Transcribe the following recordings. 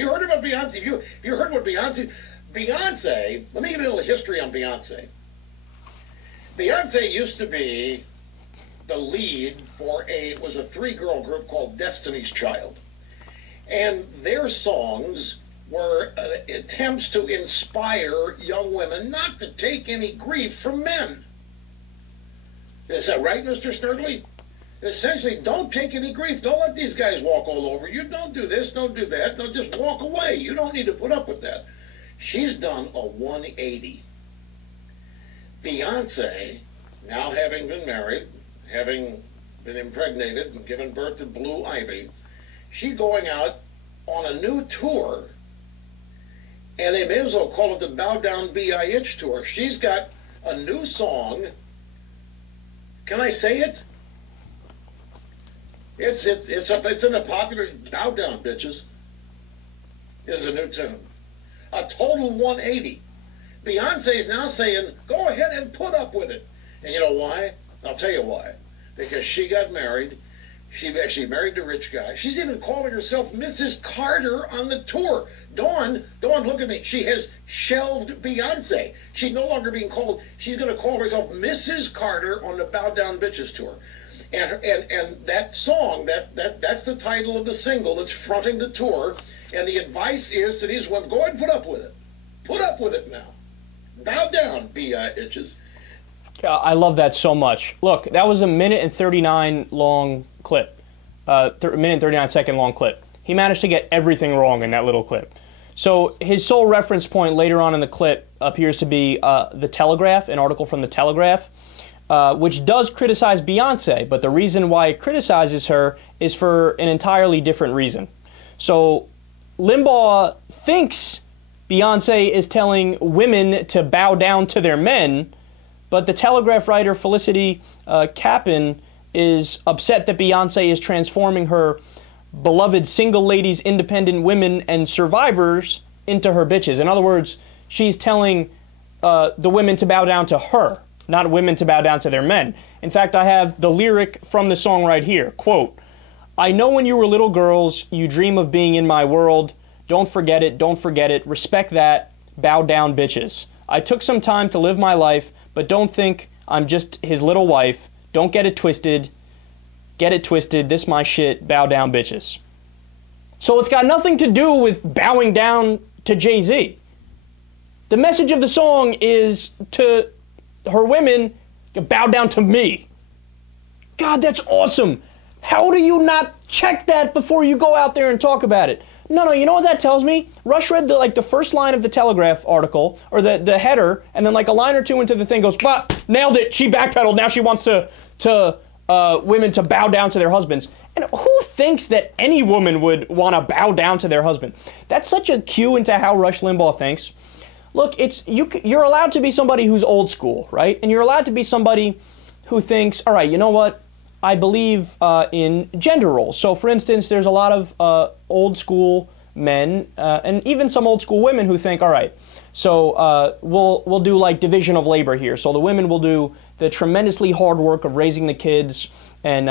You heard about Beyonce? If you heard what Beyonce, let me give you a little history on Beyonce. Beyonce used to be the lead for was a three-girl group called Destiny's Child. And their songs were attempts to inspire young women not to take any grief from men. Is that right, Mr. Snerdley? Essentially, don't take any grief. Don't let these guys walk all over you. Don't do this, don't do that. Don't just walk away. You don't need to put up with that. She's done a 180. Beyonce, now having been married, having been impregnated and given birth to Blue Ivy, she's going out on a new tour, and they may as well call it the Bow Down B.I.H. tour. She's got a new song. Can I say it? It's in a popular Bow Down, bitches. Is a new tune. A total 180. Beyonce's now saying, go ahead and put up with it. And you know why? I'll tell you why. Because she got married. She married a rich guy. She's even calling herself Mrs. Carter on the tour. Dawn, look at me. She has shelved Beyonce. She's no longer being called, she's going to call herself Mrs. Carter on the Bow Down Bitches tour. And that song, that's the title of the single that's fronting the tour. And the advice is to these women, go ahead and put up with it. Put up with it now. Bow down, bitches. I love that so much. Look, that was a 1:39 long clip. Minute 39 second long clip. He managed to get everything wrong in that little clip. So his sole reference point later on in the clip appears to be the Telegraph, an article from the Telegraph, which does criticize Beyonce, but the reason why it criticizes her is for an entirely different reason. So Limbaugh thinks Beyonce is telling women to bow down to their men, but the Telegraph writer Felicity Capin is upset that Beyonce is transforming her beloved single ladies, independent women, and survivors into her bitches. In other words, she's telling the women to bow down to her, not women to bow down to their men. In fact, I have the lyric from the song right here. Quote, I know when you were little girls, you dream of being in my world. Don't forget it, don't forget it. Respect that. Bow down, bitches. I took some time to live my life, but don't think I'm just his little wife. Don't get it twisted. Get it twisted. This my shit. Bow down, bitches. So it's got nothing to do with bowing down to Jay-Z. The message of the song is to her women, bow down to me. God, that's awesome. How do you not check that before you go out there and talk about it? No, you know what that tells me? Rush read the first line of the Telegraph article, or the header, and then like a line or two into the thing goes, bah, nailed it, she backpedaled, now she wants women to bow down to their husbands. And who thinks that any woman would want to bow down to their husband? That's such a cue into how Rush Limbaugh thinks. Look, you're allowed to be somebody who's old school, right? And you're allowed to be somebody who thinks, all right, you know what? I believe in gender roles. So, for instance, there's a lot of old school men and even some old school women who think, all right, so we'll do like division of labor here. So the women will do the tremendously hard work of raising the kids and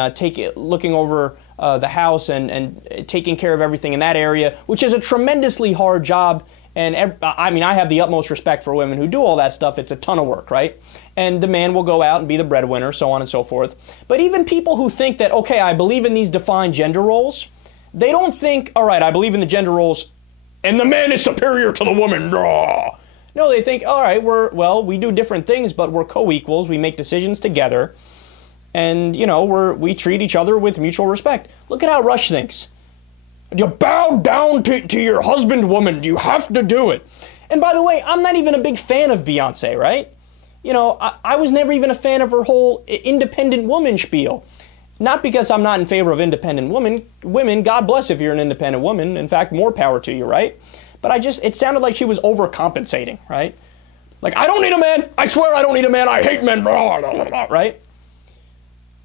looking over the house and taking care of everything in that area, which is a tremendously hard job. And I mean, I have the utmost respect for women who do all that stuff. It's a ton of work, right? And the man will go out and be the breadwinner, so on and so forth. But even people who think that, okay, I believe in these defined gender roles, they don't think, all right, I believe in the gender roles, and the man is superior to the woman. No, they think, all right, we do different things, but we're co-equals. We make decisions together, and you know, we treat each other with mutual respect. Look at how Rush thinks. You bow down to your husband, woman. You have to do it. And by the way, I'm not even a big fan of Beyonce, right? You know, I was never even a fan of her whole independent woman spiel. Not because I'm not in favor of independent women. God bless if you're an independent woman. In fact, more power to you, right? But it sounded like she was overcompensating, right? Like, I don't need a man. I swear I don't need a man. I hate men, blah, blah, blah, blah, right?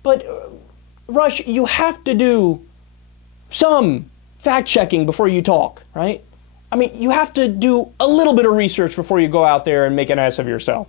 But, Rush, you have to do some fact-checking before you talk, right? I mean, you have to do a little bit of research before you go out there and make an ass of yourself.